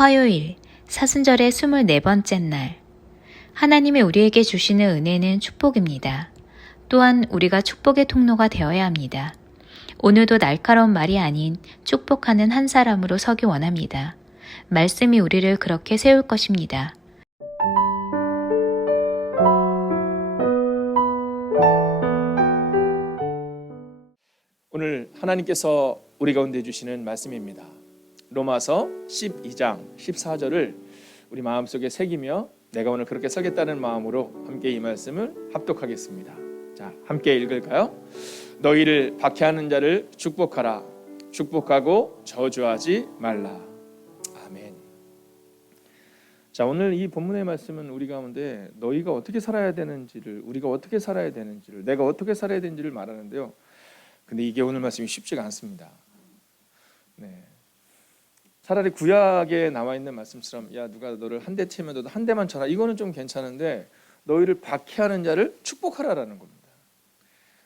화요일, 사순절의 24번째 날. 하나님의 우리에게 주시는 은혜는 축복입니다. 또한 우리가 축복의 통로가 되어야 합니다. 오늘도 날카로운 말이 아닌 축복하는 한 사람으로 서기 원합니다. 말씀이 우리를 그렇게 세울 것입니다. 오늘 하나님께서 우리 가운데 주시는 말씀입니다. 로마서 12장 14절을 우리 마음속에 새기며 내가 오늘 그렇게 서겠다는 마음으로 함께 이 말씀을 합독하겠습니다. 자, 함께 읽을까요? 너희를 박해하는 자를 축복하라. 축복하고 저주하지 말라. 아멘. 자, 오늘 이 본문의 말씀은 우리 가운데 너희가 어떻게 살아야 되는지를, 우리가 어떻게 살아야 되는지를, 내가 어떻게 살아야 되는지를 말하는데요. 근데 이게 오늘 말씀이 쉽지가 않습니다. 네. 차라리 구약에 나와 있는 말씀처럼 야 누가 너를 한 대 치면 너도 한 대만 쳐라, 이거는 좀 괜찮은데 너희를 박해하는 자를 축복하라라는 겁니다.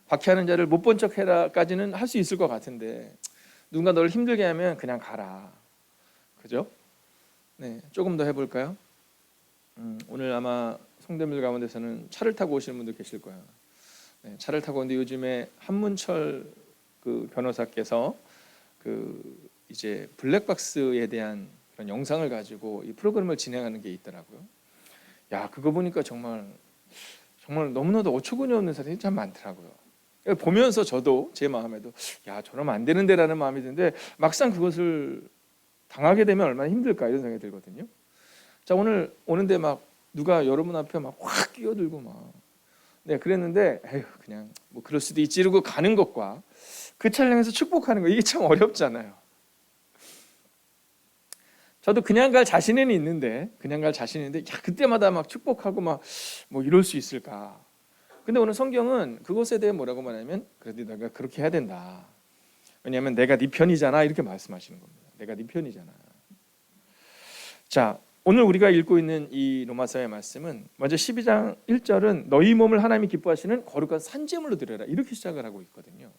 박해하는 자를 못 본 척 해라까지는 할 수 있을 것 같은데 누군가 너를 힘들게 하면 그냥 가라. 그죠? 네, 조금 더 해볼까요? 오늘 아마 성도님들 가운데서는 차를 타고 오시는 분들 계실 거예요. 네, 차를 타고 오는데 요즘에 한문철 그 변호사께서 그 이제 블랙박스에 대한 그런 영상을 가지고 이 프로그램을 진행하는 게 있더라고요. 야, 그거 보니까 정말 너무나도 어처구니 없는 사람이 참 많더라고요. 보면서 저도 제 마음에도 야, 저러면 안 되는데라는 마음이 드는데 막상 그것을 당하게 되면 얼마나 힘들까 이런 생각이 들거든요. 자, 오늘 오는데 막 누가 여러분 앞에 막 확 끼어들고 막 네, 그랬는데 에휴, 그냥 뭐 그럴 수도 있지 이러고 가는 것과 그 촬영에서 축복하는 거, 이게 참 어렵잖아요. 저도 그냥 갈 자신은 있는데 야, 그때마다 막 축복하고 막 뭐 이럴 수 있을까? 근데 오늘 성경은 그것에 대해 뭐라고 말하냐면 그래도 내가 그렇게 해야 된다. 왜냐하면 내가 네 편이잖아, 이렇게 말씀하시는 겁니다. 내가 네 편이잖아. 자, 오늘 우리가 읽고 있는 이 로마서의 말씀은 먼저 12장 1절은 너희 몸을 하나님이 기뻐하시는 거룩한 산제물로 드려라, 이렇게 시작을 하고 있거든요.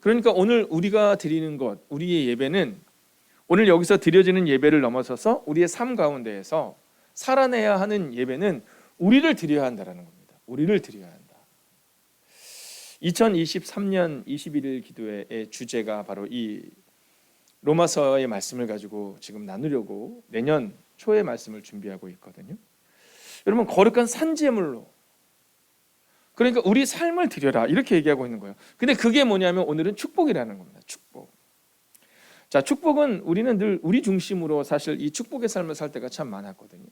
그러니까 오늘 우리가 드리는 것, 우리의 예배는 오늘 여기서 드려지는 예배를 넘어서서 우리의 삶 가운데에서 살아내야 하는 예배는 우리를 드려야 한다는 겁니다. 우리를 드려야 한다. 2023년 21일 기도회의 주제가 바로 이 로마서의 말씀을 가지고 지금 나누려고 내년 초에 말씀을 준비하고 있거든요. 여러분, 거룩한 산제물로, 그러니까 우리 삶을 드려라, 이렇게 얘기하고 있는 거예요. 근데 그게 뭐냐면 오늘은 축복이라는 겁니다. 축복. 자, 축복은 우리는 늘 우리 중심으로 사실 이 축복의 삶을 살 때가 참 많았거든요.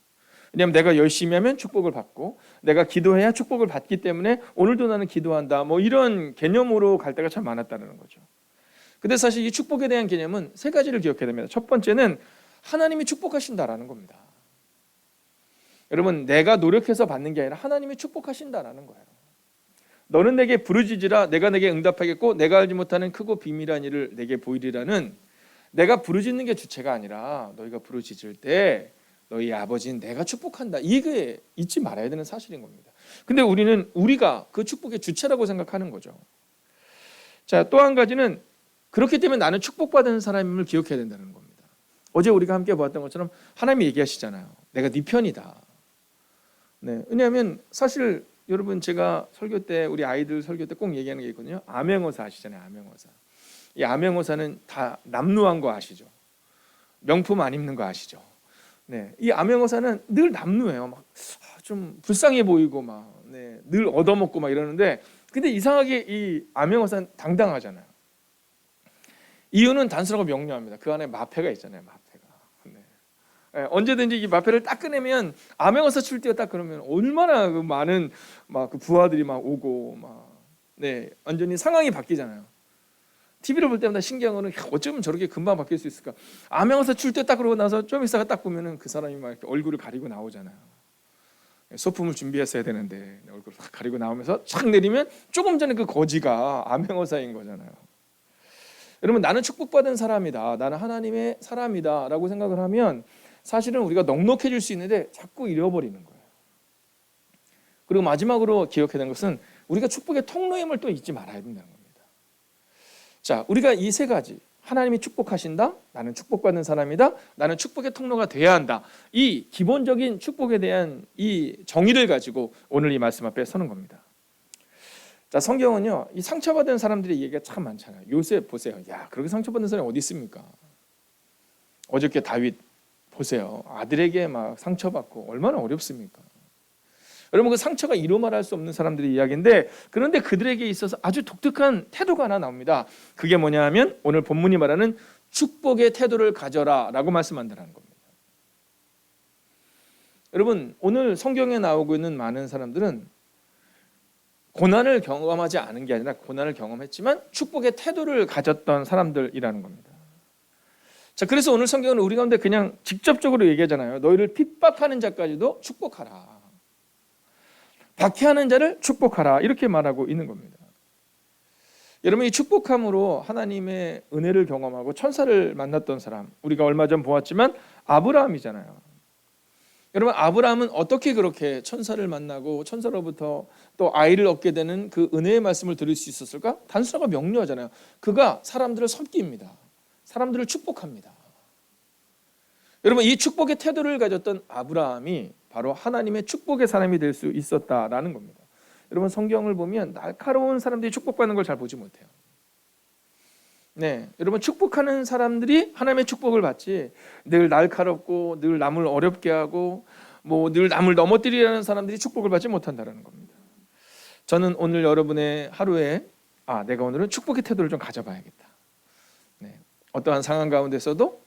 왜냐하면 내가 열심히 하면 축복을 받고 내가 기도해야 축복을 받기 때문에 오늘도 나는 기도한다, 뭐 이런 개념으로 갈 때가 참 많았다는 거죠. 근데 사실 이 축복에 대한 개념은 세 가지를 기억해야 됩니다. 첫 번째는 하나님이 축복하신다라는 겁니다. 여러분, 내가 노력해서 받는 게 아니라 하나님이 축복하신다라는 거예요. 너는 내게 부르짖으라 내가 내게 응답하겠고 내가 알지 못하는 크고 비밀한 일을 내게 보이리라는, 내가 부르짖는 게 주체가 아니라 너희가 부르짖을 때 너희 아버지는 내가 축복한다, 이게 잊지 말아야 되는 사실인 겁니다. 근데 우리는 우리가 그 축복의 주체라고 생각하는 거죠. 자, 또 한 가지는 그렇기 때문에 나는 축복받은 사람임을 기억해야 된다는 겁니다. 어제 우리가 함께 보았던 것처럼 하나님이 얘기하시잖아요. 내가 네 편이다. 네, 왜냐하면 사실 여러분, 제가 설교 때 우리 아이들 설교 때 꼭 얘기하는 게 있거든요. 암행어사 아시잖아요. 암행어사. 이 암행어사는 다 남루한 거 아시죠? 명품 안 입는 거 아시죠? 네, 이 암행어사는 늘 남루해요. 막 좀 불쌍해 보이고 막 네, 늘 얻어먹고 막 이러는데, 근데 이상하게 이 암행어사는 당당하잖아요. 이유는 단순하고 명료합니다. 그 안에 마패가 있잖아요. 마패가. 네. 네, 언제든지 이 마패를 딱 꺼내면 암행어사 출대가 딱 그러면 얼마나 그 많은 막 그 부하들이 막 오고 막 네, 완전히 상황이 바뀌잖아요. TV를 볼 때마다 신기한 거는 어쩌면 저렇게 금방 바뀔 수 있을까? 암행어사 출대 딱 그러고 나서 좀 있다가 딱 보면은 그 사람이 막 이렇게 얼굴을 가리고 나오잖아요. 소품을 준비했어야 되는데 얼굴을 딱 가리고 나오면서 착 내리면 조금 전에 그 거지가 암행어사인 거잖아요. 여러분, 나는 축복받은 사람이다, 나는 하나님의 사람이다 라고 생각을 하면 사실은 우리가 넉넉해질 수 있는데 자꾸 잃어버리는 거예요. 그리고 마지막으로 기억해야 되는 것은 우리가 축복의 통로임을 또 잊지 말아야 된다는 겁니다. 자, 우리가 이 세 가지, 하나님이 축복하신다. 나는 축복받는 사람이다. 나는 축복의 통로가 돼야 한다. 이 기본적인 축복에 대한 이 정의를 가지고 오늘 이 말씀 앞에 서는 겁니다. 자, 성경은요, 이 상처받은 사람들의 얘기가 참 많잖아요. 요셉 보세요. 야, 그렇게 상처받는 사람이 어디 있습니까? 어저께 다윗 보세요. 아들에게 막 상처받고 얼마나 어렵습니까? 여러분, 그 상처가 이루 말할 수 없는 사람들의 이야기인데, 그런데 그들에게 있어서 아주 독특한 태도가 하나 나옵니다. 그게 뭐냐 하면 오늘 본문이 말하는 축복의 태도를 가져라 라고 말씀한다는 겁니다. 여러분, 오늘 성경에 나오고 있는 많은 사람들은 고난을 경험하지 않은 게 아니라 고난을 경험했지만 축복의 태도를 가졌던 사람들이라는 겁니다. 자, 그래서 오늘 성경은 우리 가운데 그냥 직접적으로 얘기하잖아요. 너희를 핍박하는 자까지도 축복하라. 박해하는 자를 축복하라. 이렇게 말하고 있는 겁니다. 여러분, 이 축복함으로 하나님의 은혜를 경험하고 천사를 만났던 사람, 우리가 얼마 전 보았지만 아브라함이잖아요. 여러분, 아브라함은 어떻게 그렇게 천사를 만나고 천사로부터 또 아이를 얻게 되는 그 은혜의 말씀을 들을 수 있었을까? 단순하고 명료하잖아요. 그가 사람들을 섬깁니다. 사람들을 축복합니다. 여러분, 이 축복의 태도를 가졌던 아브라함이 바로 하나님의 축복의 사람이 될 수 있었다라는 겁니다. 여러분, 성경을 보면 날카로운 사람들이 축복받는 걸 잘 보지 못해요. 네, 여러분, 축복하는 사람들이 하나님의 축복을 받지, 늘 날카롭고 늘 남을 어렵게 하고 늘 남을 넘어뜨리려는 사람들이 축복을 받지 못한다는 겁니다. 저는 오늘 여러분의 하루에 내가 오늘은 축복의 태도를 좀 가져봐야겠다. 네, 어떠한 상황 가운데서도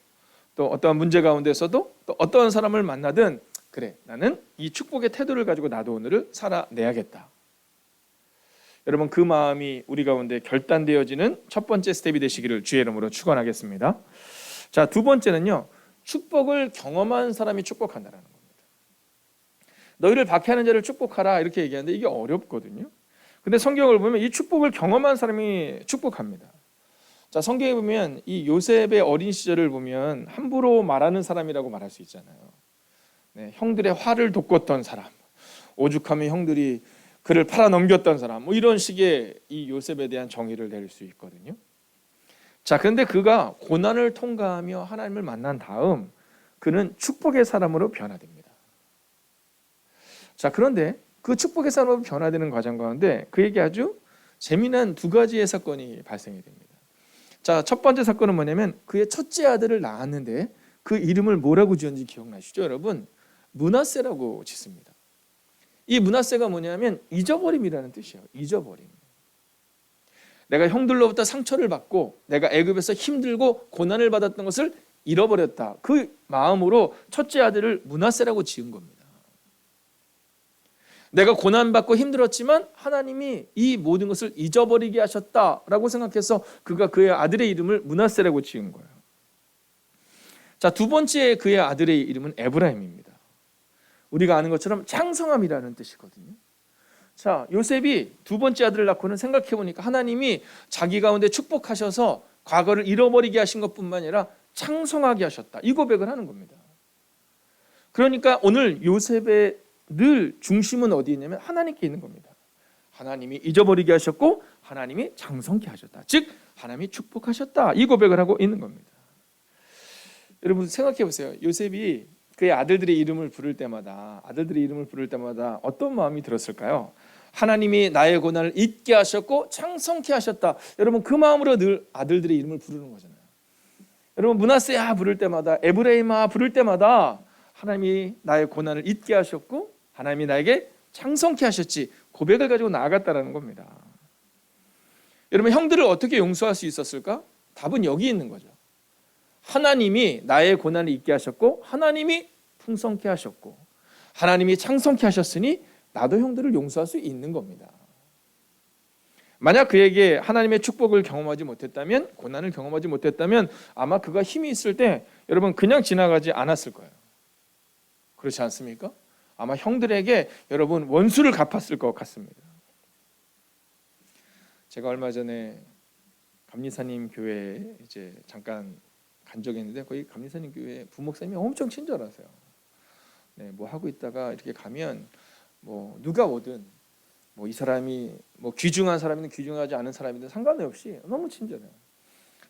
또 어떠한 문제 가운데서도 또 어떠한 사람을 만나든 그래, 나는 이 축복의 태도를 가지고 나도 오늘을 살아내야겠다. 여러분, 그 마음이 우리 가운데 결단되어지는 첫 번째 스텝이 되시기를 주의 이름으로 축원하겠습니다. 자, 두 번째는요, 축복을 경험한 사람이 축복한다는 겁니다. 너희를 박해하는 자를 축복하라 이렇게 얘기하는데 이게 어렵거든요. 근데 성경을 보면 이 축복을 경험한 사람이 축복합니다. 자, 성경에 보면 이 요셉의 어린 시절을 보면 함부로 말하는 사람이라고 말할 수 있잖아요. 네, 형들의 화를 돋궜던 사람, 오죽하면 형들이 그를 팔아넘겼던 사람, 이런 식의 이 요셉에 대한 정의를 내릴 수 있거든요. 자, 그런데 그가 고난을 통과하며 하나님을 만난 다음 그는 축복의 사람으로 변화됩니다. 자, 그런데 그 축복의 사람으로 변화되는 과정 가운데 그에게 아주 재미난 두 가지의 사건이 발생이 됩니다. 자, 첫 번째 사건은 뭐냐면 그의 첫째 아들을 낳았는데 그 이름을 뭐라고 지었는지 기억나시죠, 여러분? 므낫세라고 짓습니다. 이 므낫세가 뭐냐면 잊어버림이라는 뜻이에요. 잊어버림. 내가 형들로부터 상처를 받고 내가 애굽에서 힘들고 고난을 받았던 것을 잃어버렸다. 그 마음으로 첫째 아들을 므낫세라고 지은 겁니다. 내가 고난받고 힘들었지만 하나님이 이 모든 것을 잊어버리게 하셨다라고 생각해서 그가 그의 아들의 이름을 므낫세라고 지은 거예요. 자, 두 번째 그의 아들의 이름은 에브라임입니다. 우리가 아는 것처럼 창성함이라는 뜻이거든요. 자, 요셉이 두 번째 아들을 낳고는 생각해 보니까 하나님이 자기 가운데 축복하셔서 과거를 잃어버리게 하신 것뿐만 아니라 창성하게 하셨다. 이 고백을 하는 겁니다. 그러니까 오늘 요셉의 늘 중심은 어디 있냐면 하나님께 있는 겁니다. 하나님이 잊어버리게 하셨고 하나님이 창성케 하셨다. 즉 하나님이 축복하셨다. 이 고백을 하고 있는 겁니다. 여러분 생각해 보세요. 요셉이 그의 아들들의 이름을 부를 때마다 어떤 마음이 들었을까요? 하나님이 나의 고난을 잊게 하셨고 창성케 하셨다. 여러분 그 마음으로 늘 아들들의 이름을 부르는 거잖아요. 여러분 므낫세야 부를 때마다, 에브라임아 부를 때마다 하나님이 나의 고난을 잊게 하셨고 하나님이 나에게 창성케 하셨지 고백을 가지고 나아갔다라는 겁니다. 여러분 형들을 어떻게 용서할 수 있었을까? 답은 여기 있는 거죠. 하나님이 나의 고난을 잊게 하셨고 하나님이 풍성케 하셨고 하나님이 창성케 하셨으니 나도 형들을 용서할 수 있는 겁니다. 만약 그에게 하나님의 축복을 경험하지 못했다면, 고난을 경험하지 못했다면 아마 그가 힘이 있을 때 여러분 그냥 지나가지 않았을 거예요. 그렇지 않습니까? 아마 형들에게 여러분 원수를 갚았을 것 같습니다. 제가 얼마 전에 감리사님 교회에 이제 잠깐 간 적이 있는데 거기 감리사님 교회 부목사님이 엄청 친절하세요. 네, 뭐 하고 있다가 이렇게 가면 뭐 누가 오든 뭐 이 사람이 뭐 귀중한 사람이든 귀중하지 않은 사람이든 상관없이 너무 친절해요.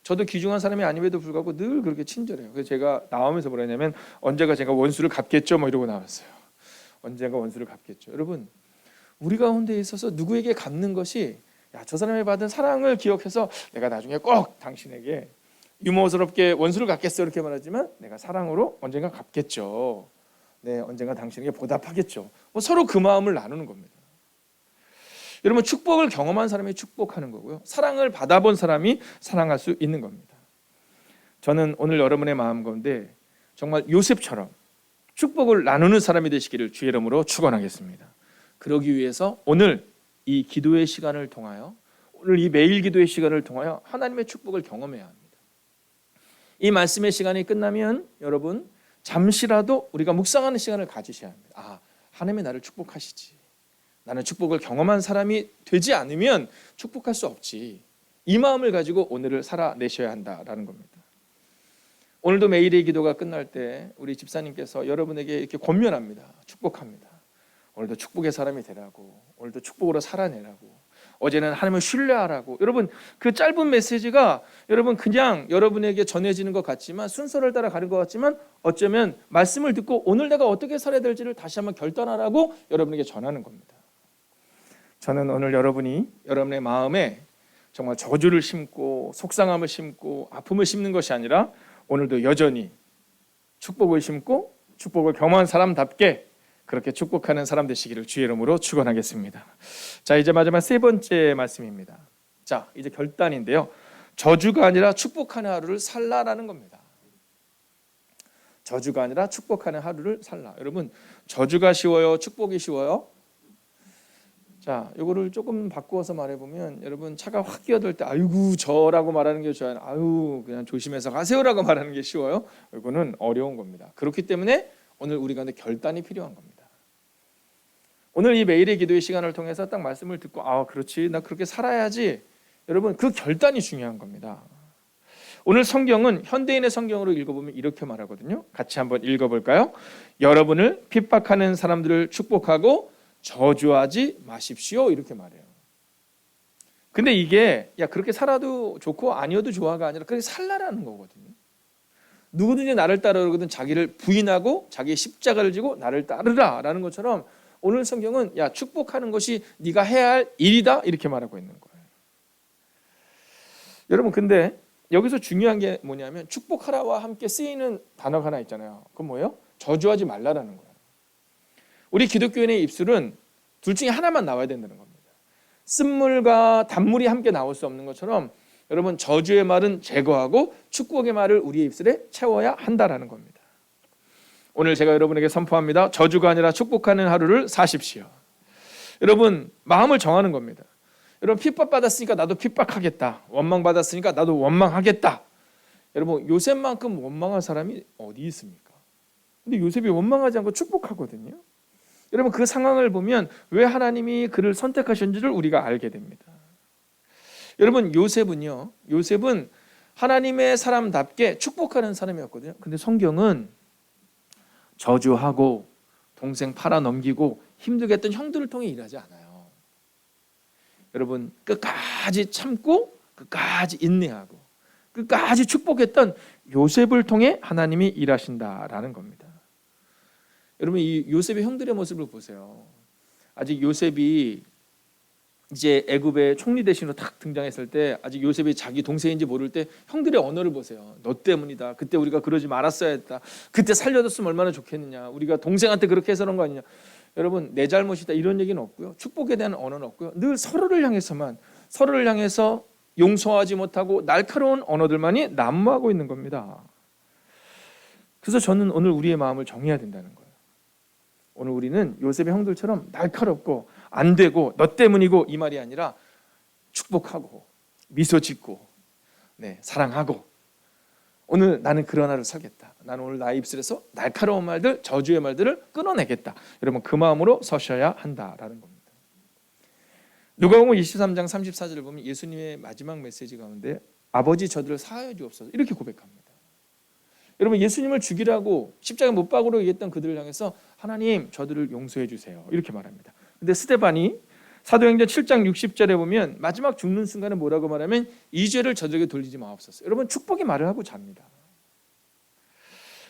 저도 귀중한 사람이 아님에도 불구하고 늘 그렇게 친절해요. 그래서 제가 나오면서 뭐라냐면 언제가 제가 원수를 갚겠죠 뭐 이러고 나왔어요. 언젠가 원수를 갚겠죠. 여러분 우리 가운데 있어서 누구에게 갚는 것이 저 사람이 받은 사랑을 기억해서 내가 나중에 꼭 당신에게 유머스럽게 원수를 갚겠어 이렇게 말하지만 내가 사랑으로 언젠가 갚겠죠. 네, 언젠가 당신에게 보답하겠죠. 뭐 서로 그 마음을 나누는 겁니다. 여러분 축복을 경험한 사람이 축복하는 거고요. 사랑을 받아본 사람이 사랑할 수 있는 겁니다. 저는 오늘 여러분의 마음 가운데 정말 요셉처럼 축복을 나누는 사람이 되시기를 주의 이름으로 축원하겠습니다. 그러기 위해서 오늘 이 기도의 시간을 통하여 오늘 이 매일 기도의 시간을 통하여 하나님의 축복을 경험해야 합니다. 이 말씀의 시간이 끝나면 여러분 잠시라도 우리가 묵상하는 시간을 가지셔야 합니다. 하나님이 나를 축복하시지. 나는 축복을 경험한 사람이 되지 않으면 축복할 수 없지. 이 마음을 가지고 오늘을 살아내셔야 한다라는 겁니다. 오늘도 매일의 기도가 끝날 때 우리 집사님께서 여러분에게 이렇게 권면합니다. 축복합니다. 오늘도 축복의 사람이 되라고, 오늘도 축복으로 살아내라고, 어제는 하나님을 신뢰하라고. 여러분 그 짧은 메시지가 여러분 그냥 여러분에게 전해지는 것 같지만 순서를 따라 가는 것 같지만 어쩌면 말씀을 듣고 오늘 내가 어떻게 살아야 될지를 다시 한번 결단하라고 여러분에게 전하는 겁니다. 저는 오늘 여러분이 여러분의 마음에 정말 저주를 심고 속상함을 심고 아픔을 심는 것이 아니라 오늘도 여전히 축복을 심고 축복을 경험한 사람답게 그렇게 축복하는 사람 되시기를 주의 이름으로 축원하겠습니다. 자, 이제 마지막 세 번째 말씀입니다. 자, 이제 결단인데요. 저주가 아니라 축복하는 하루를 살라라는 겁니다. 저주가 아니라 축복하는 하루를 살라. 여러분, 저주가 쉬워요? 축복이 쉬워요? 자, 이거를 조금 바꾸어서 말해보면 여러분 차가 확 끼어들 때 아이고 저라고 말하는 게 좋아요? 아유 그냥 조심해서 가세요라고 말하는 게 쉬워요? 이거는 어려운 겁니다. 그렇기 때문에 오늘 우리 가운데 결단이 필요한 겁니다. 오늘 이 매일의 기도의 시간을 통해서 딱 말씀을 듣고 그렇지 나 그렇게 살아야지. 여러분 그 결단이 중요한 겁니다. 오늘 성경은 현대인의 성경으로 읽어보면 이렇게 말하거든요. 같이 한번 읽어볼까요? 여러분을 핍박하는 사람들을 축복하고 저주하지 마십시오 이렇게 말해요. 근데 이게 그렇게 살아도 좋고 아니어도 좋아가 아니라 그렇게 살라라는 거거든요. 누구든지 나를 따르거든 자기를 부인하고 자기의 십자가를 지고 나를 따르라라는 것처럼 오늘 성경은 축복하는 것이 네가 해야 할 일이다 이렇게 말하고 있는 거예요. 여러분 근데 여기서 중요한 게 뭐냐면 축복하라와 함께 쓰이는 단어가 하나 있잖아요. 그건 뭐예요? 저주하지 말라라는 거예요. 우리 기독교인의 입술은 둘 중에 하나만 나와야 된다는 겁니다. 쓴물과 단물이 함께 나올 수 없는 것처럼 여러분 저주의 말은 제거하고 축복의 말을 우리의 입술에 채워야 한다라는 겁니다. 오늘 제가 여러분에게 선포합니다. 저주가 아니라 축복하는 하루를 사십시오. 여러분 마음을 정하는 겁니다. 여러분 핍박받았으니까 나도 핍박하겠다. 원망받았으니까 나도 원망하겠다. 여러분 요셉만큼 원망한 사람이 어디 있습니까? 근데 요셉이 원망하지 않고 축복하거든요. 여러분 그 상황을 보면 왜 하나님이 그를 선택하셨는지를 우리가 알게 됩니다. 여러분 요셉은 하나님의 사람답게 축복하는 사람이었거든요. 근데 성경은 저주하고 동생 팔아넘기고 힘들게 했던 형들을 통해 일하지 않아요. 여러분 끝까지 참고 끝까지 인내하고 끝까지 축복했던 요셉을 통해 하나님이 일하신다라는 겁니다. 여러분 이 요셉의 형들의 모습을 보세요. 아직 요셉이 이제 애굽의 총리 대신으로 딱 등장했을 때 아직 요셉이 자기 동생인지 모를 때 형들의 언어를 보세요. 너 때문이다. 그때 우리가 그러지 말았어야 했다. 그때 살려줬으면 얼마나 좋겠느냐. 우리가 동생한테 그렇게 해서 그런 거 아니냐. 여러분 내 잘못이다 이런 얘기는 없고요. 축복에 대한 언어는 없고요. 늘 서로를 향해서 용서하지 못하고 날카로운 언어들만이 난무하고 있는 겁니다. 그래서 저는 오늘 우리의 마음을 정해야 된다는 거예요. 오늘 우리는 요셉의 형들처럼 날카롭고 안 되고 너 때문이고 이 말이 아니라 축복하고 미소 짓고 사랑하고 오늘 나는 그런 하루 살겠다. 나는 오늘 나의 입술에서 날카로운 말들 저주의 말들을 끊어내겠다. 여러분 그 마음으로 서셔야 한다라는 겁니다. 누가복음 23장 34절을 보면 예수님의 마지막 메시지 가운데 아버지 저들을 사하여 주옵소서 이렇게 고백합니다. 여러분 예수님을 죽이라고 십자가에 못 박으러 얘기했던 그들을 향해서 하나님 저들을 용서해 주세요 이렇게 말합니다. 근데 스데반이 사도행전 7장 60절에 보면 마지막 죽는 순간에 뭐라고 말하면 이 죄를 저에게 돌리지 마옵소서. 여러분 축복의 말을 하고 잡니다.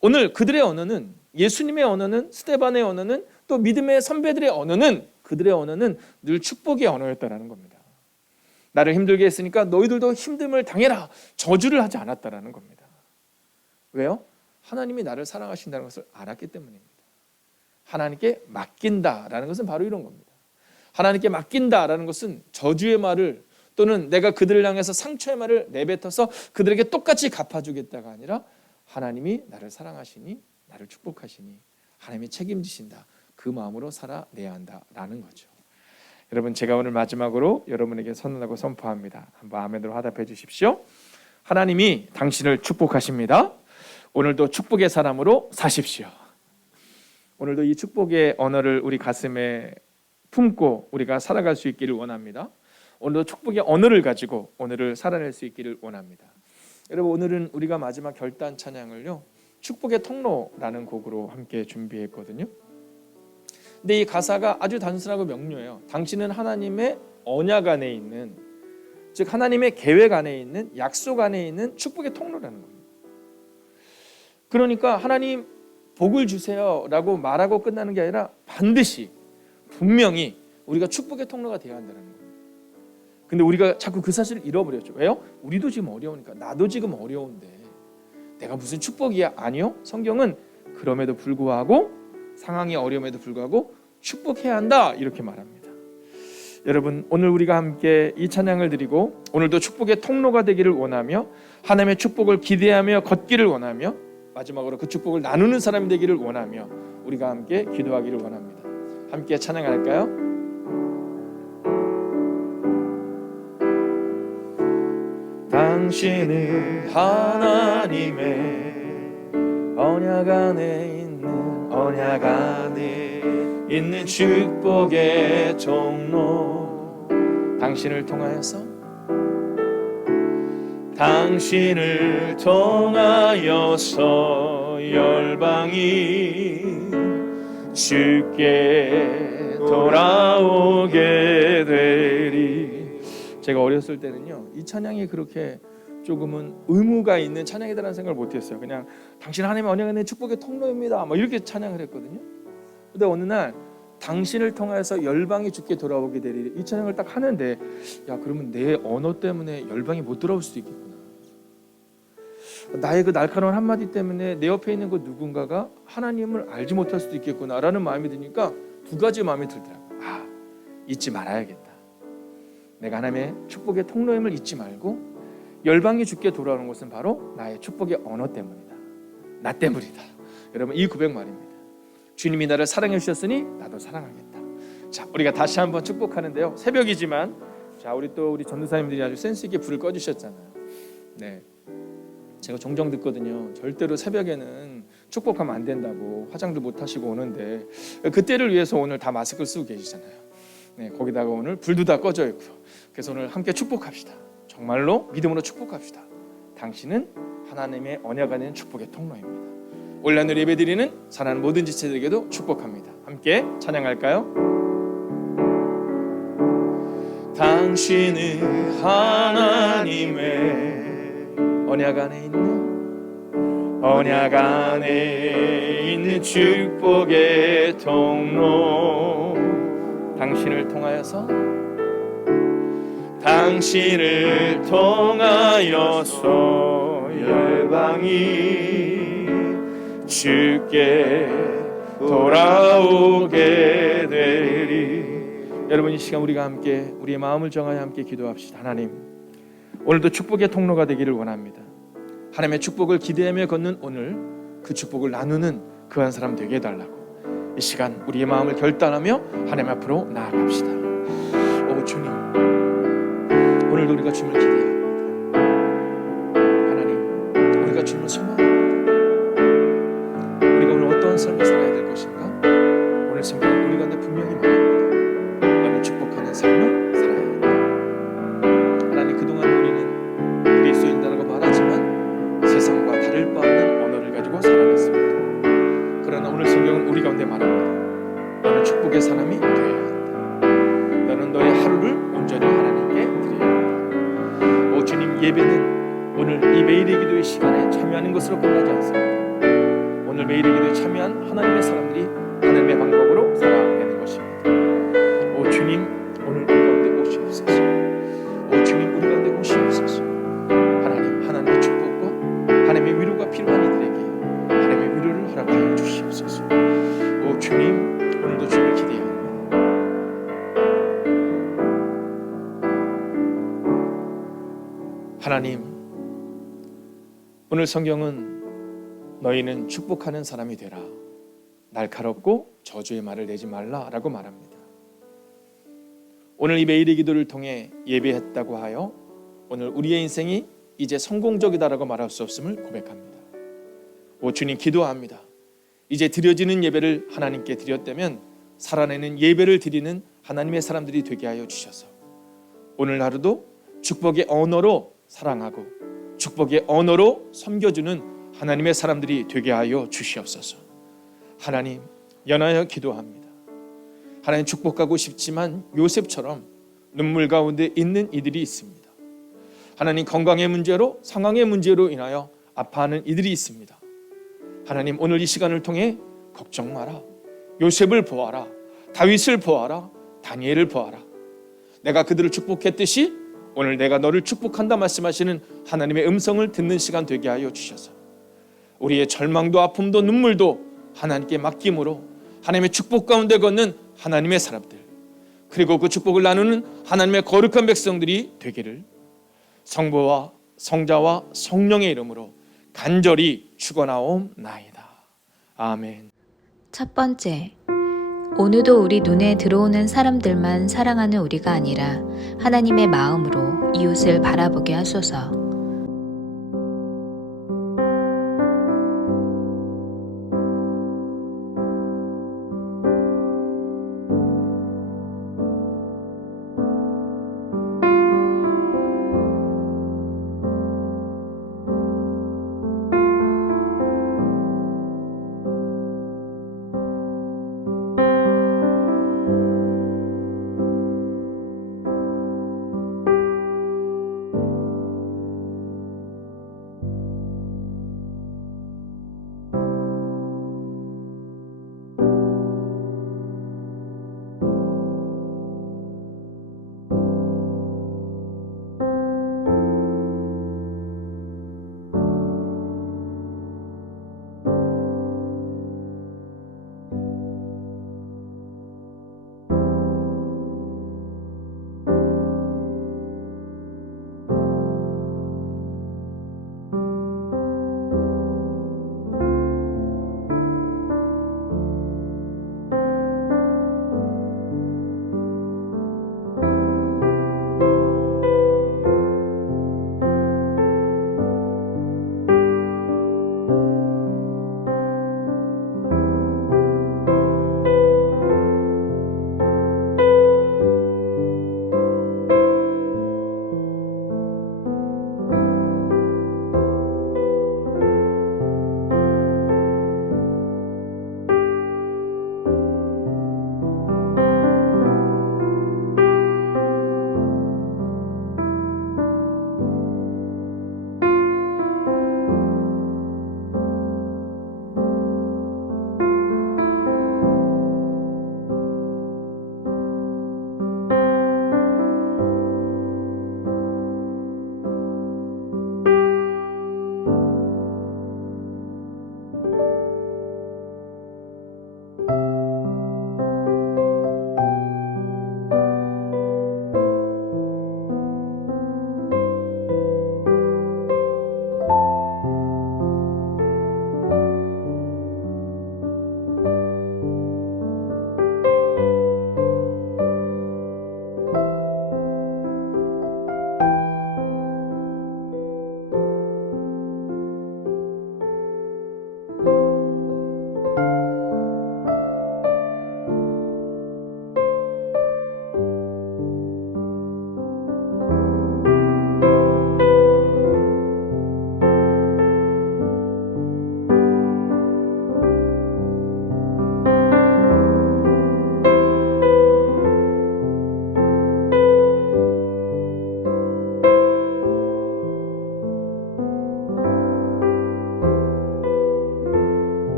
오늘 그들의 언어는, 예수님의 언어는, 스데반의 언어는, 또 믿음의 선배들의 언어는, 그들의 언어는 늘 축복의 언어였다라는 겁니다. 나를 힘들게 했으니까 너희들도 힘듦을 당해라, 저주를 하지 않았다라는 겁니다. 왜요? 하나님이 나를 사랑하신다는 것을 알았기 때문입니다. 하나님께 맡긴다라는 것은 바로 이런 겁니다. 하나님께 맡긴다라는 것은 저주의 말을, 또는 내가 그들을 향해서 상처의 말을 내뱉어서 그들에게 똑같이 갚아주겠다가 아니라, 하나님이 나를 사랑하시니, 나를 축복하시니, 하나님이 책임지신다, 그 마음으로 살아내야 한다라는 거죠. 여러분, 제가 오늘 마지막으로 여러분에게 선언하고 선포합니다. 한번 아멘으로 화답해 주십시오. 하나님이 당신을 축복하십니다. 오늘도 축복의 사람으로 사십시오. 오늘도 이 축복의 언어를 우리 가슴에 품고 우리가 살아갈 수 있기를 원합니다. 오늘도 축복의 언어를 가지고 오늘을 살아낼 수 있기를 원합니다. 여러분, 오늘은 우리가 마지막 결단 찬양을요, 축복의 통로라는 곡으로 함께 준비했거든요. 근데 이 가사가 아주 단순하고 명료해요. 당신은 하나님의 언약 안에 있는, 즉 하나님의 계획 안에 있는, 약속 안에 있는 축복의 통로라는 겁니다. 그러니까 하나님 복을 주세요 라고 말하고 끝나는 게 아니라 반드시 분명히 우리가 축복의 통로가 되어야 한다는 거예요. 근데 우리가 자꾸 그 사실을 잃어버렸죠. 왜요? 우리도 지금 어려우니까. 나도 지금 어려운데 내가 무슨 축복이야? 아니요. 성경은 그럼에도 불구하고, 상황이 어려움에도 불구하고 축복해야 한다, 이렇게 말합니다. 여러분, 오늘 우리가 함께 이 찬양을 드리고 오늘도 축복의 통로가 되기를 원하며, 하나님의 축복을 기대하며 걷기를 원하며, 마지막으로 그 축복을 나누는 사람이 되기를 원하며 우리가 함께 기도하기를 원합니다. 함께 찬양할까요? 당신은 하나님의 언약 안에 있는 축복의 통로, 당신을 통하여서 열방이 주께 돌아오게 되리. 제가 어렸을 때는요, 이 찬양이 그렇게 조금은 의무가 있는 찬양이다라는 생각을 못했어요. 그냥 당신 하나님의 언약 안에 축복의 통로입니다, 뭐 이렇게 찬양을 했거든요. 근데 어느 날 당신을 통해서 열방이 주께 돌아오게 되리, 이 찬양을 딱 하는데, 야, 그러면 내 언어 때문에 열방이 못 돌아올 수도 있겠구나. 나의 그 날카로운 한마디 때문에 내 옆에 있는 그 누군가가 하나님을 알지 못할 수도 있겠구나라는 마음이 드니까 두 가지 마음이 들더라고요. 아, 잊지 말아야겠다. 내가 하나님의 축복의 통로임을 잊지 말고, 열방이 주께 돌아오는 것은 바로 나의 축복의 언어 때문이다, 나 때문이다. 여러분, 이 고백 말입니다. 주님이 나를 사랑해 주셨으니 나도 사랑하겠다. 자, 우리가 다시 한번 축복하는데요, 새벽이지만, 자, 우리 전도사님들이 아주 센스 있게 불을 꺼주셨잖아요. 네, 제가 종종 듣거든요. 절대로 새벽에는 축복하면 안 된다고, 화장도 못 하시고 오는데 그때를 위해서 오늘 다 마스크를 쓰고 계시잖아요. 네, 거기다가 오늘 불도 다 꺼져 있고요. 그래서 오늘 함께 축복합시다. 정말로 믿음으로 축복합시다. 당신은 하나님의 언약 안에 있는 축복의 통로입니다. 온라인으로 예배드리는 사랑하는 모든 지체들에게도 축복합니다. 함께 찬양할까요? 당신은 하나님의 언약 안에 있는 축복의 통로, 당신을 통하여서 열방이 주께 돌아오게 되리. 여러분, 이 시간 우리가 함께 우리의 마음을 정하여 함께 기도합시다. 하나님, 오늘도 축복의 통로가 되기를 원합니다. 하나님의 축복을 기대하며 걷는 오늘, 그 축복을 나누는 그 한 사람 되게 해달라고 이 시간 우리의 마음을 결단하며 하나님 앞으로 나아갑시다. 오 주님, 오늘도 우리가 주님을 기대합니다. 하나님, 우리가 주님을 소망합니다. 우리가 오늘 어떠한 삶을 살아야 될 것인가? 오늘 성경은 우리 가운데 분명히 말합니다. 너는 축복하는 삶을 살아야 한다. 하나님, 그동안 우리는 그리스도인이라고 말하지만 세상과 다를 바 없는 언어를 가지고 살아냈습니다. 그러나 오늘 성경은 우리 가운데 말합니다. 너는 축복의 사람이 되어야 한다. 너는 너는 너의 하루를 온전히 하나님께 드려야 한다. 오 주님, 예배는 오늘 이 매일의 기도의 시간에 참여하는 것으로 끝나지 않습니다. 오늘 매일의 기도에 참여한 하나님의 사람들이 하나님의 방법으로 살아내는 것입니다. 오 주님, 오늘 우리 가운데 오시옵소서. 오 주님, 우리 가운데 오시옵소서. 하나님의 축복과 하나님의 위로가 필요한 이들에게 하나님의 위로를 허락하여 주시옵소서. 오 주님, 오늘도 주님을 기대합니다. 하나님, 오늘 성경은 너희는 축복하는 사람이 되라, 날카롭고 저주의 말을 내지 말라라고 말합니다. 오늘 이 매일의 기도를 통해 예배했다고 하여 오늘 우리의 인생이 이제 성공적이다라고 말할 수 없음을 고백합니다. 오 주님, 기도합니다. 이제 드려지는 예배를 하나님께 드렸다면 살아내는 예배를 드리는 하나님의 사람들이 되게 하여 주셔서 오늘 하루도 축복의 언어로 사랑하고 축복의 언어로 섬겨주는 하나님의 사람들이 되게 하여 주시옵소서. 하나님, 연하여 기도합니다. 하나님, 축복하고 싶지만 요셉처럼 눈물 가운데 있는 이들이 있습니다. 하나님, 건강의 문제로, 상황의 문제로 인하여 아파하는 이들이 있습니다. 하나님, 오늘 이 시간을 통해 걱정 마라, 요셉을 보아라, 다윗을 보아라, 다니엘을 보아라. 내가 그들을 축복했듯이 오늘 내가 너를 축복한다 말씀하시는 하나님의 음성을 듣는 시간 되게 하여 주셔서 우리의 절망도 아픔도 눈물도 하나님께 맡김으로 하나님의 축복 가운데 걷는 하나님의 사람들, 그리고 그 축복을 나누는 하나님의 거룩한 백성들이 되기를 성부와 성자와 성령의 이름으로 간절히 축원하옵나이다. 아멘. 첫 번째, 오늘도 우리 눈에 들어오는 사람들만 사랑하는 우리가 아니라 하나님의 마음으로 이웃을 바라보게 하소서.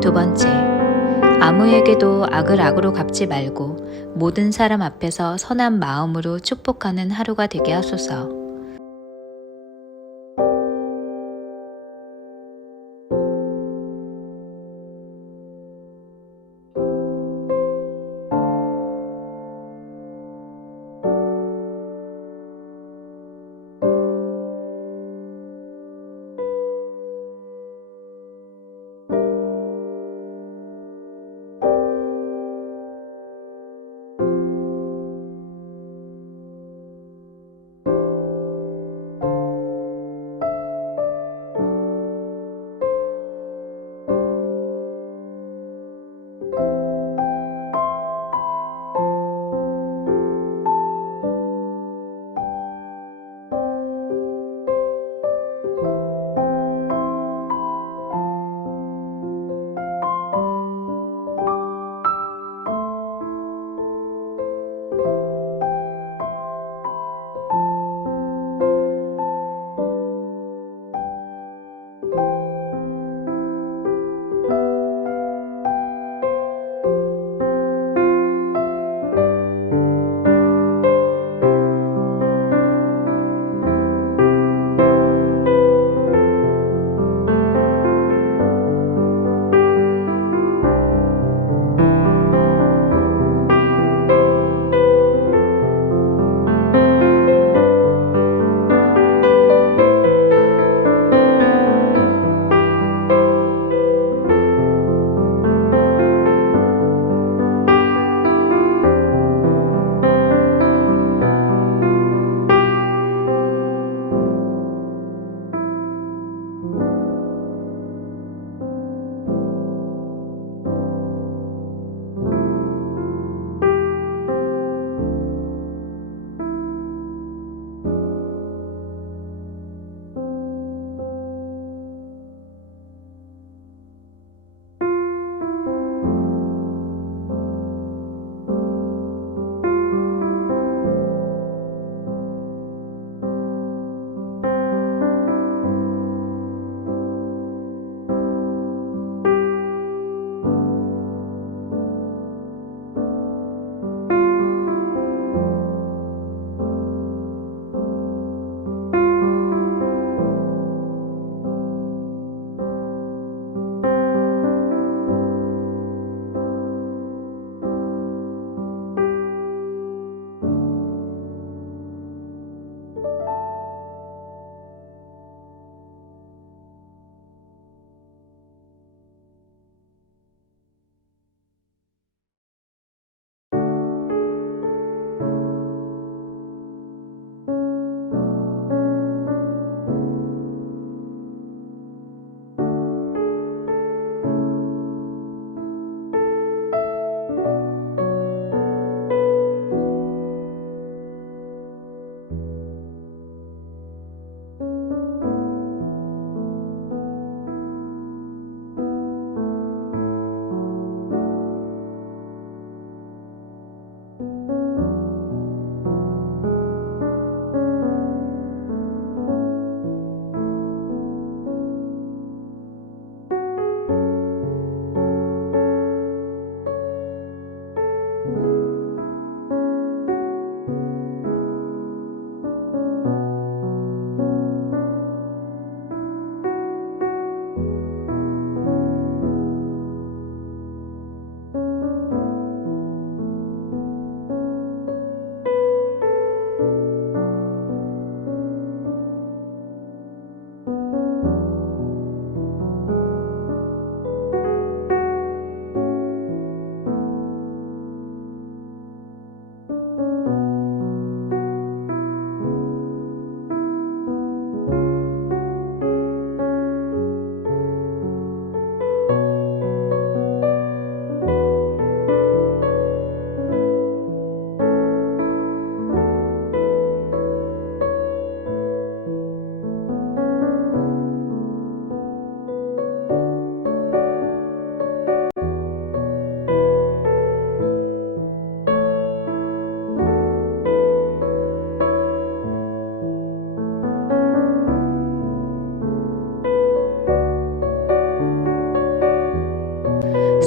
두 번째, 아무에게도 악을 악으로 갚지 말고 모든 사람 앞에서 선한 마음으로 축복하는 하루가 되게 하소서.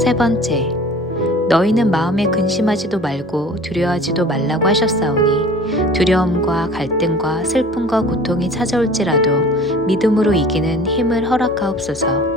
세 번째, 너희는 마음에 근심하지도 말고 두려워하지도 말라고 하셨사오니 두려움과 갈등과 슬픔과 고통이 찾아올지라도 믿음으로 이기는 힘을 허락하옵소서.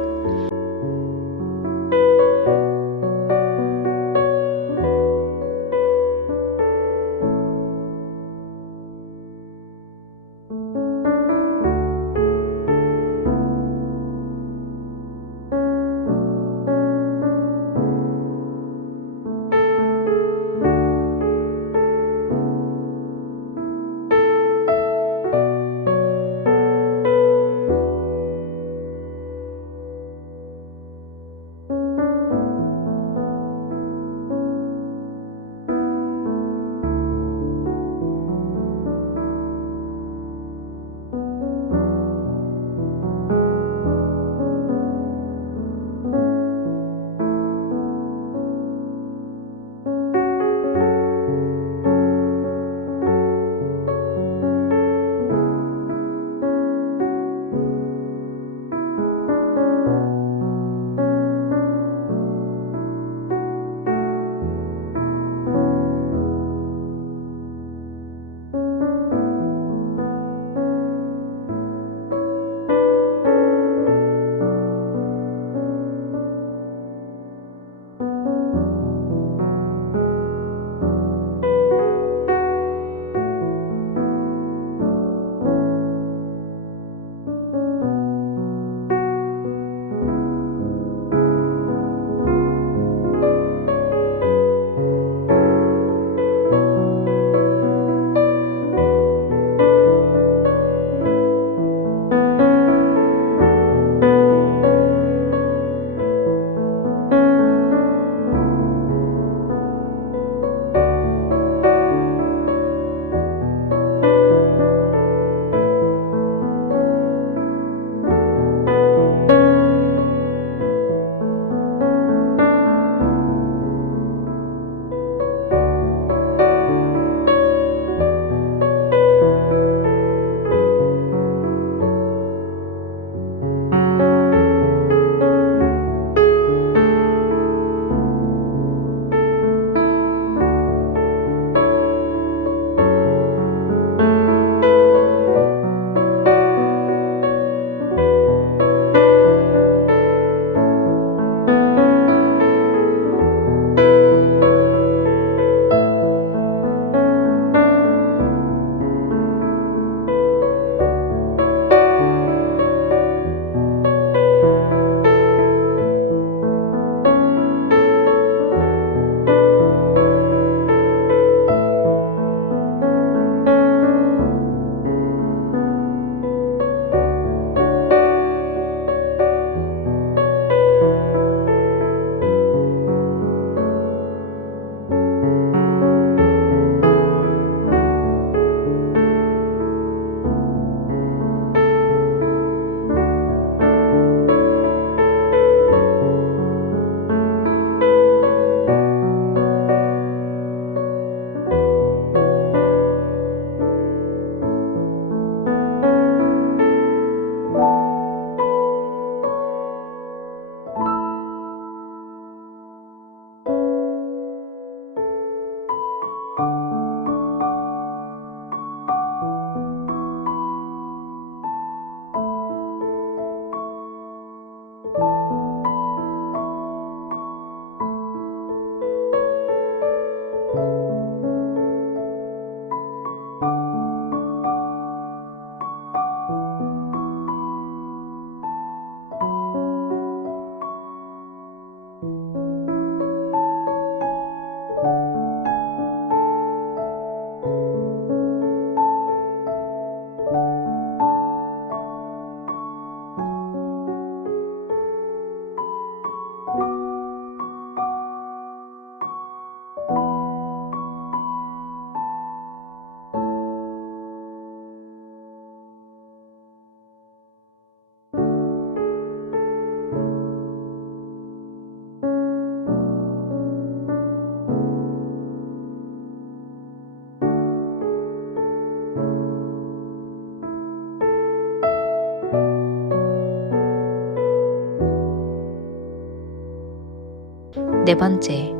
네 번째,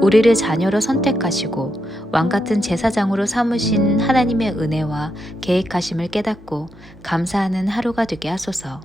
우리를 자녀로 선택하시고 왕같은 제사장으로 삼으신 하나님의 은혜와 계획하심을 깨닫고 감사하는 하루가 되게 하소서.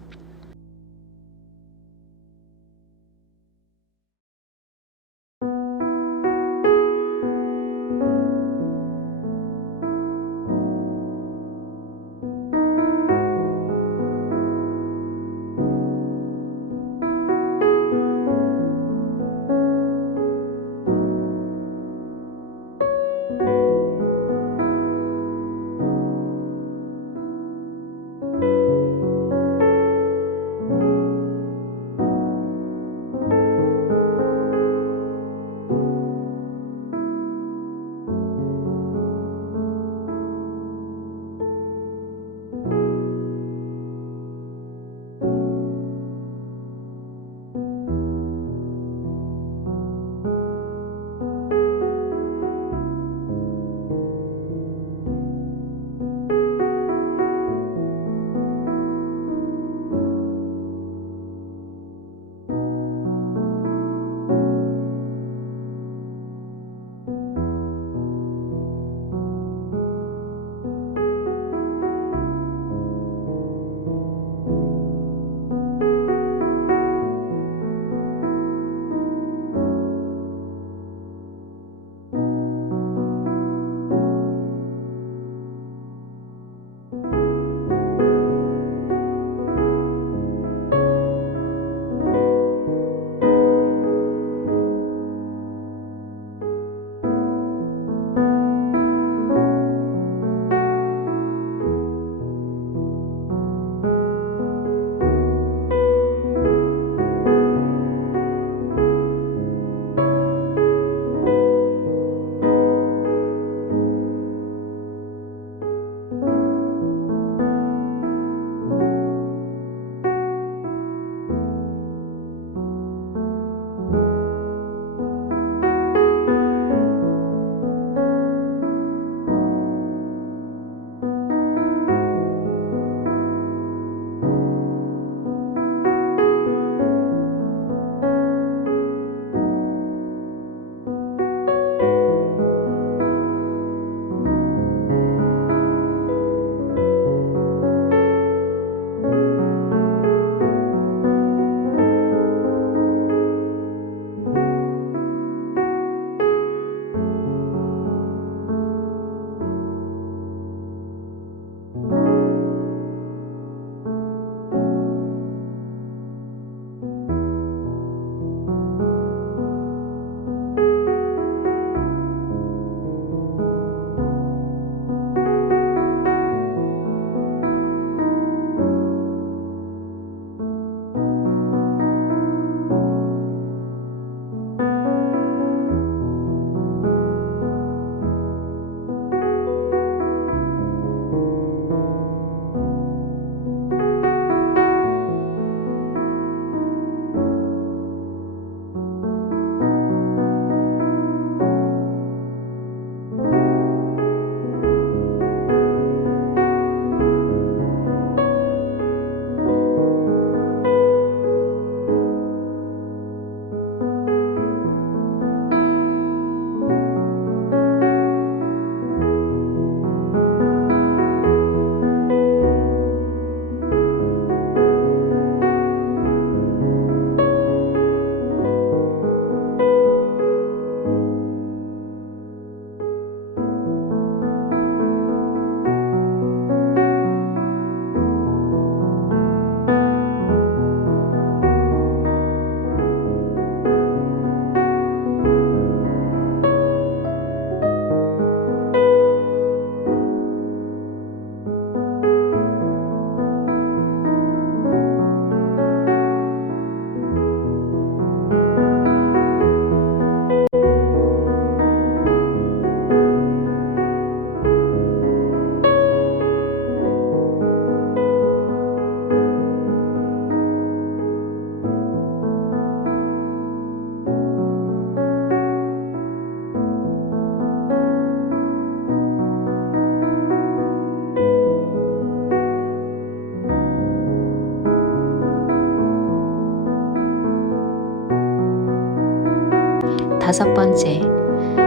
5번째,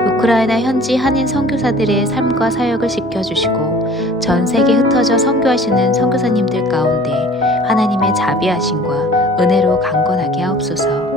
우크라이나 현지 한인 선교사들의 삶과 사역을 지켜주시고 전 세계에 흩어져 선교하시는 선교사님들 가운데 하나님의 자비하심과 은혜로 강건하게 하옵소서.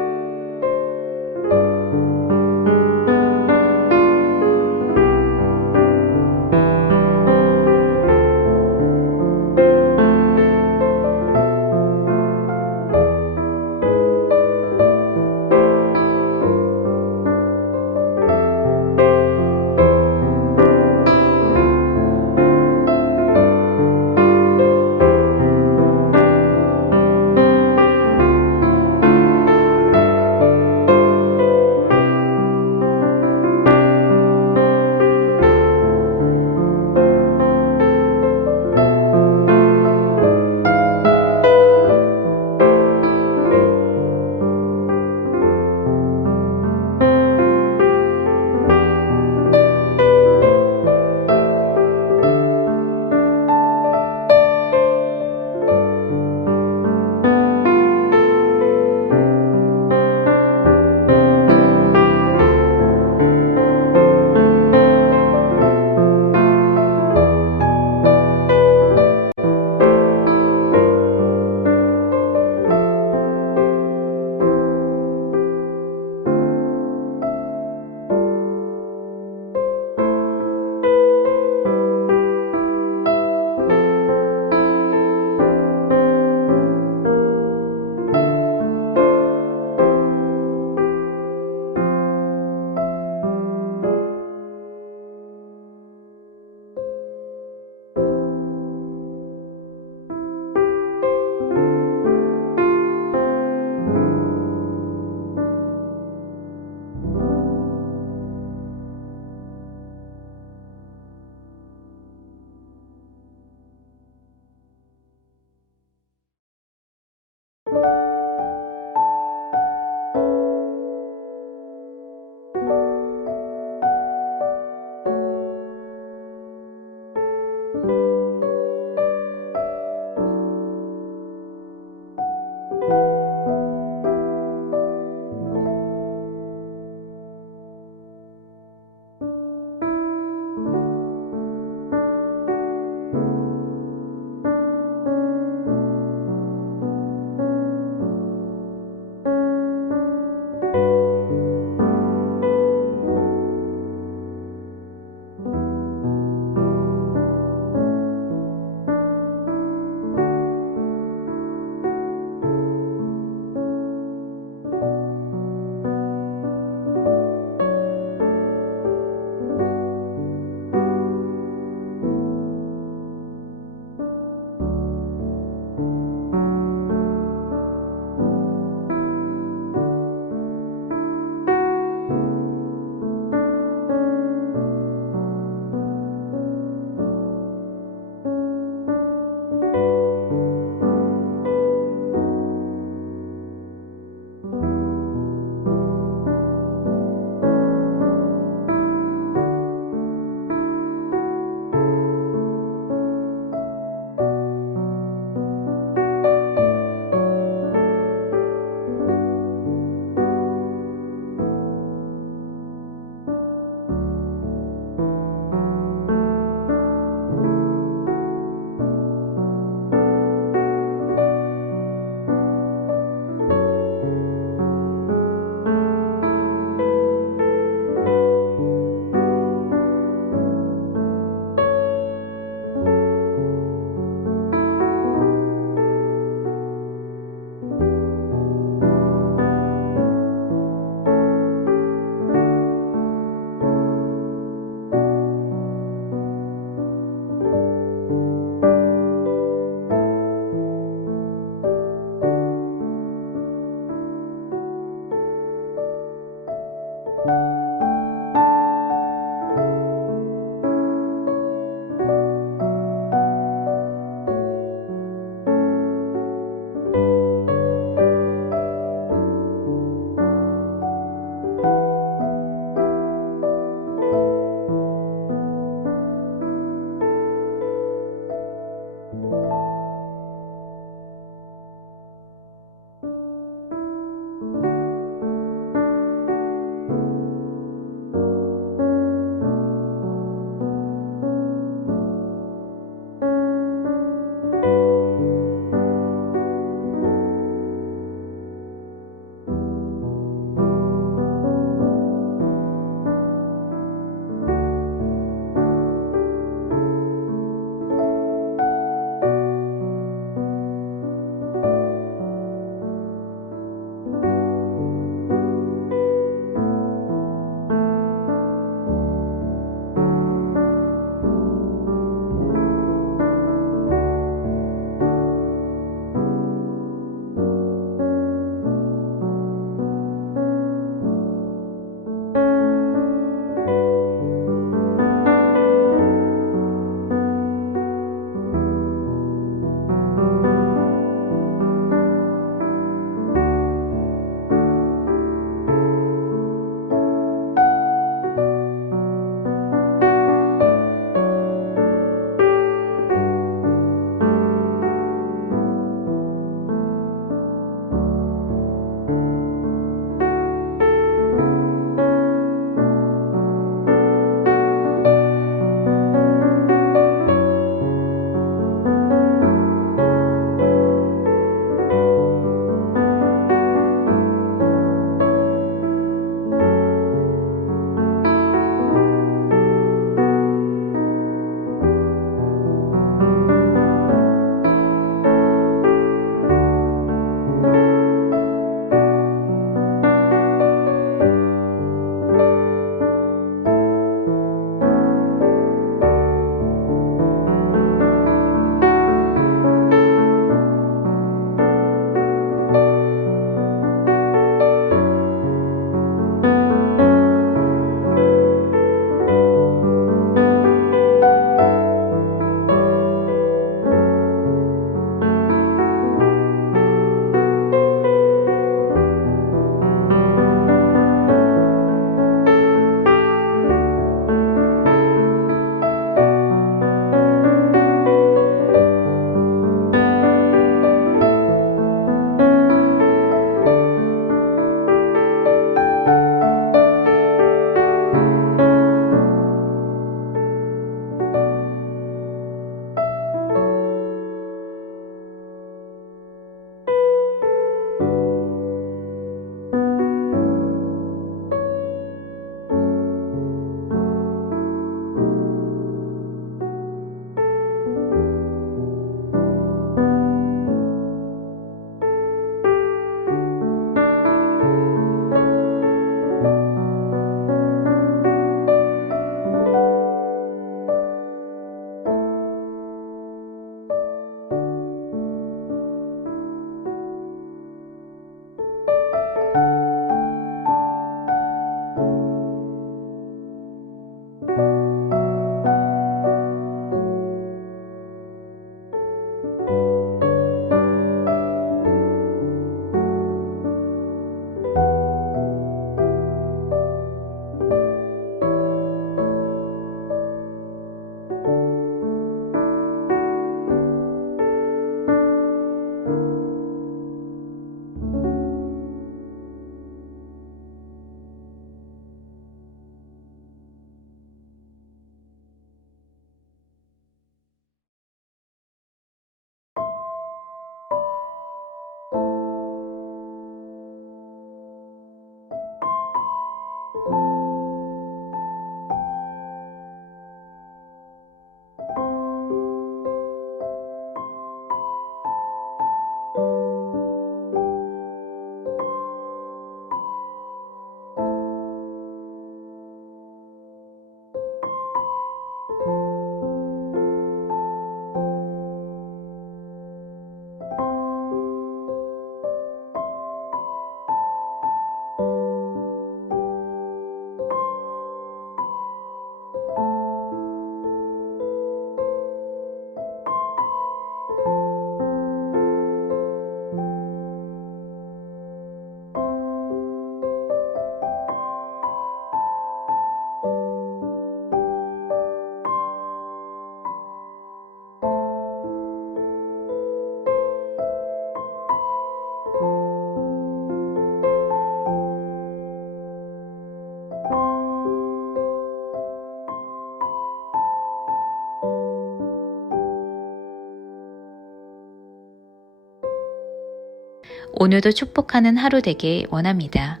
오늘도 축복하는 하루 되길 원합니다.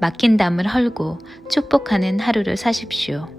막힌 담을 헐고 축복하는 하루를 사십시오.